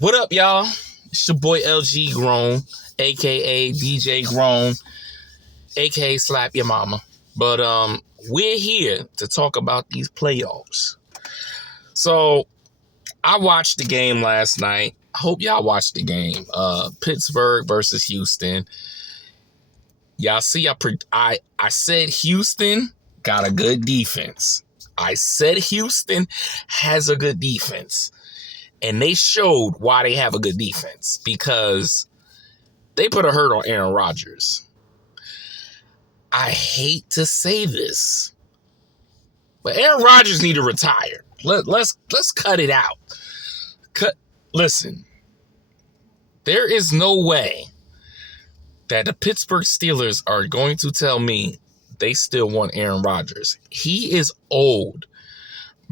What up, y'all? It's your boy LG Grown, aka DJ Grown, aka Slap Your Mama. But we're here to talk about these playoffs. So I watched the game last night. I hope y'all watched the game. Pittsburgh versus Houston. Y'all see, I said Houston got a good defense. I said Houston has a good defense. And they showed why they have a good defense, because they put a hurt on Aaron Rodgers. I hate to say this, but Aaron Rodgers need to retire. Let's cut it out. Listen, there is no way that the Pittsburgh Steelers are going to tell me they still want Aaron Rodgers. He is old.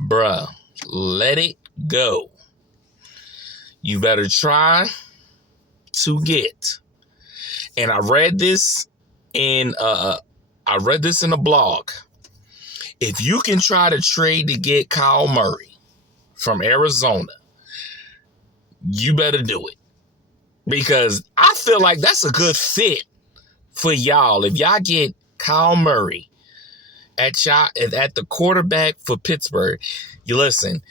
Bruh, let it go. You better try to get. And I read this in a blog. If you can try to trade to get Kyle Murray from Arizona, you better do it. Because I feel like that's a good fit for y'all. If y'all get Kyle Murray at the quarterback for Pittsburgh, you listen.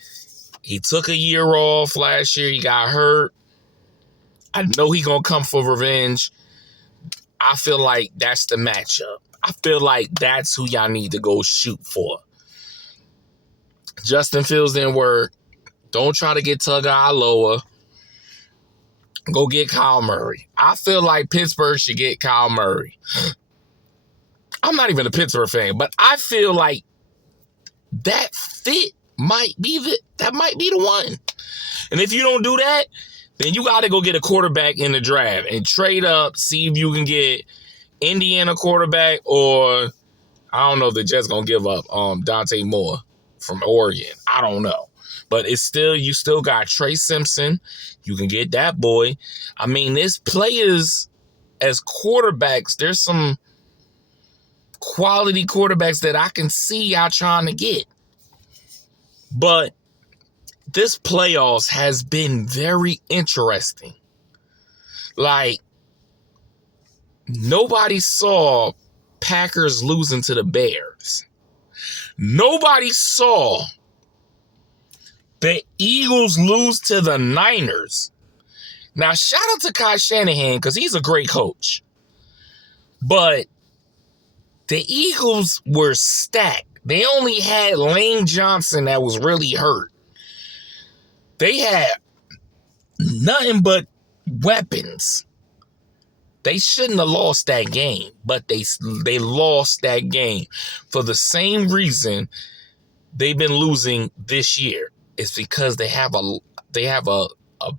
He took a year off last year. He got hurt. I know he's going to come for revenge. I feel like that's the matchup. I feel like that's who y'all need to go shoot for. Justin Fields didn't work. Don't try to get Tagovailoa. Go get Kyle Murray. I feel like Pittsburgh should get Kyle Murray. I'm not even a Pittsburgh fan, but I feel like that fit might be the one. And if you don't do that, then you got to go get a quarterback in the draft and trade up, see if you can get Indiana quarterback, or I don't know if the Jets going to give up Dante Moore from Oregon. I don't know. But you still got Trey Simpson. You can get that boy. I mean, there's players as quarterbacks. There's some quality quarterbacks that I can see y'all trying to get. But this playoffs has been very interesting. Like, nobody saw Packers losing to the Bears. Nobody saw the Eagles lose to the Niners. Now, shout out to Kyle Shanahan, because he's a great coach. But the Eagles were stacked. They only had Lane Johnson that was really hurt. They had nothing but weapons. They shouldn't have lost that game, but they lost that game for the same reason they've been losing this year. It's because they have a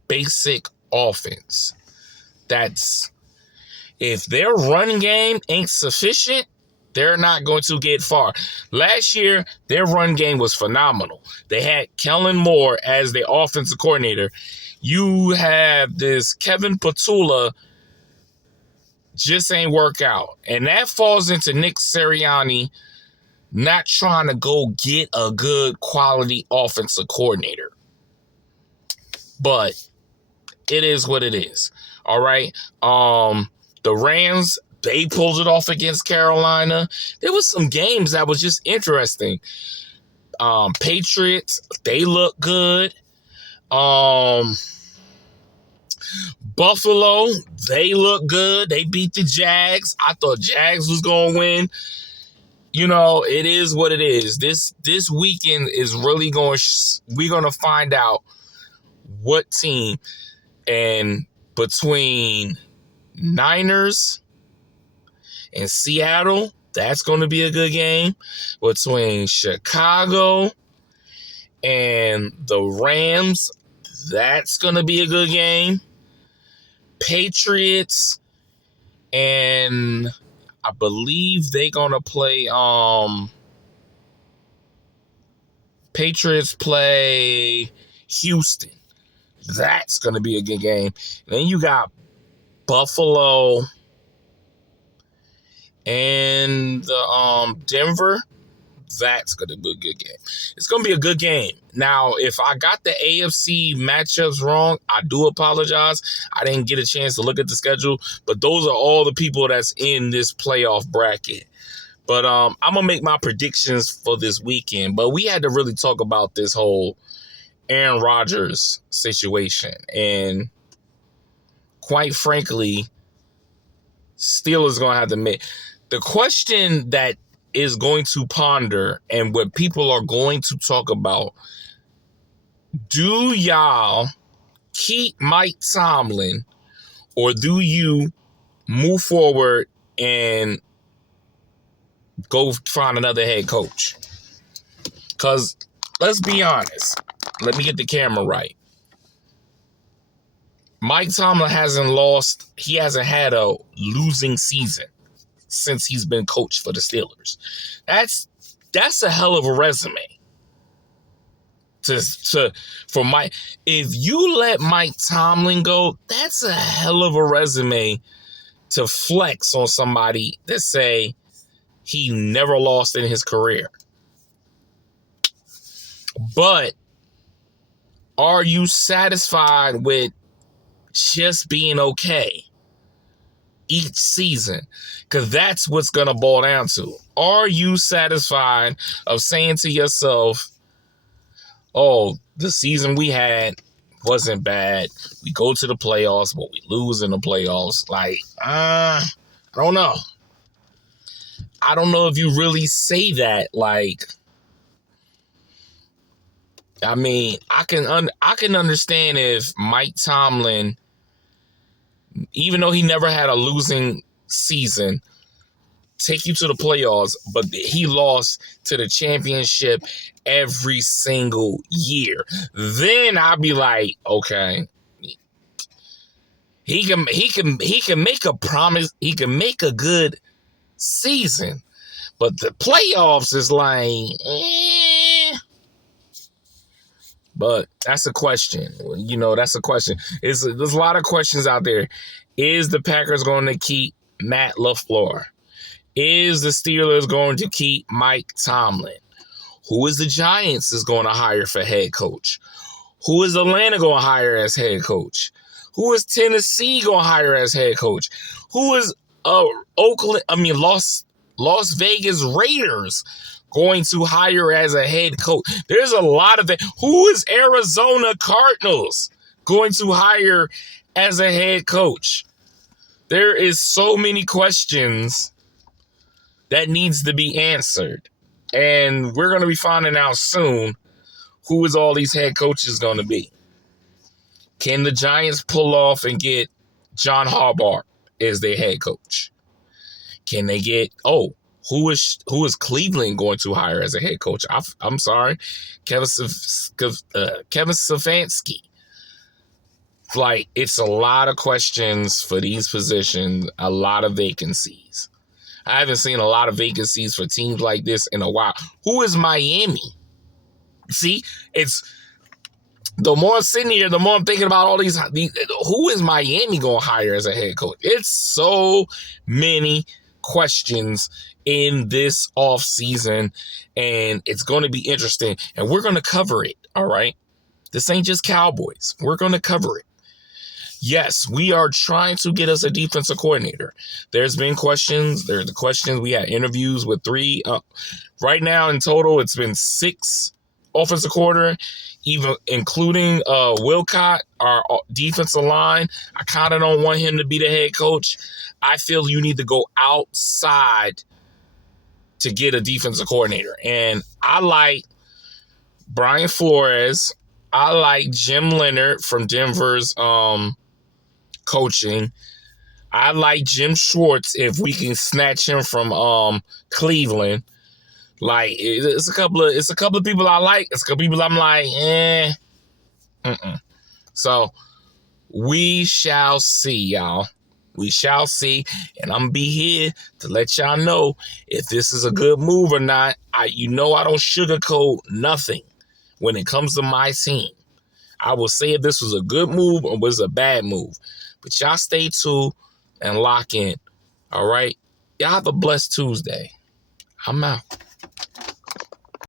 basic offense. That's, if their run game ain't sufficient, they're not going to get far. Last year, their run game was phenomenal. They had Kellen Moore as the offensive coordinator. You have this Kevin Patula just ain't work out. And that falls into Nick Sirianni not trying to go get a good quality offensive coordinator. But it is what it is. All right. The Rams, they pulled it off against Carolina. There was some games that was just interesting. Patriots, they look good. Buffalo, they look good. They beat the Jags. I thought Jags was going to win. You know, it is what it is. This weekend is really we're going to find out what team. And between Niners and Seattle, that's going to be a good game. Between Chicago and the Rams, that's going to be a good game. Patriots, and I believe they're going to play Patriots play Houston. That's going to be a good game. And then you got Buffalo and Denver. That's going to be a good game. It's going to be a good game. Now, if I got the AFC matchups wrong, I do apologize. I didn't get a chance to look at the schedule, but those are all the people that's in this playoff bracket. But I'm going to make my predictions for this weekend. But we had to really talk about this whole Aaron Rodgers situation. And quite frankly, Steelers going to have to make the question that is going to ponder and what people are going to talk about. Do y'all keep Mike Tomlin, or do you move forward and go find another head coach? Because let's be honest. Let me get the camera right. Mike Tomlin hasn't lost. He hasn't had a losing season since he's been coach for the Steelers. That's a hell of a resume. For Mike, if you let Mike Tomlin go, that's a hell of a resume to flex on somebody that say he never lost in his career. But are you satisfied with just being okay each season? Because that's what's going to boil down to. Are you satisfied of saying to yourself, oh, the season we had wasn't bad. We go to the playoffs, but we lose in the playoffs. Like, I don't know. I don't know if you really say that. Like, I mean, I can understand if Mike Tomlin, even though he never had a losing season, take you to the playoffs, but he lost to the championship every single year. Then I'll be like, okay, he can make a promise, he can make a good season, but the playoffs is like, But that's a question. You know, that's a question. There's a lot of questions out there. Is the Packers going to keep Matt LaFleur? Is the Steelers going to keep Mike Tomlin? Who is the Giants is going to hire for head coach? Who is Atlanta going to hire as head coach? Who is Tennessee going to hire as head coach? Who is Las Vegas Raiders going to hire as a head coach? There's a lot of that. Who is Arizona Cardinals going to hire as a head coach? There is so many questions that needs to be answered. And we're going to be finding out soon who is all these head coaches going to be. Can the Giants pull off and get John Harbaugh as their head coach? Can they get, who is Cleveland going to hire as a head coach? I'm sorry, Kevin Stefanski. Like, it's a lot of questions for these positions, a lot of vacancies. I haven't seen a lot of vacancies for teams like this in a while. Who is Miami? See, it's the more I'm sitting here, the more I'm thinking about all these. Who is Miami going to hire as a head coach? It's so many questions in this offseason, and it's going to be interesting. And we're going to cover it, all right? This ain't just Cowboys. We're going to cover it. Yes, we are trying to get us a defensive coordinator. There's been questions. There's the questions. We had interviews with 3. Right now, in total, it's been 6 offensive coordinator, even including Wilcott, our defensive line. I kind of don't want him to be the head coach. I feel you need to go outside to get a defensive coordinator. And I like Brian Flores. I like Jim Leonard from Denver's coaching. I like Jim Schwartz if we can snatch him from Cleveland. Like, it's a couple of people I like. It's a couple of people I'm like, So we shall see, y'all. We shall see, and I'm going to be here to let y'all know if this is a good move or not. I don't sugarcoat nothing when it comes to my team. I will say if this was a good move or was a bad move. But y'all stay tuned and lock in. All right? Y'all have a blessed Tuesday. I'm out.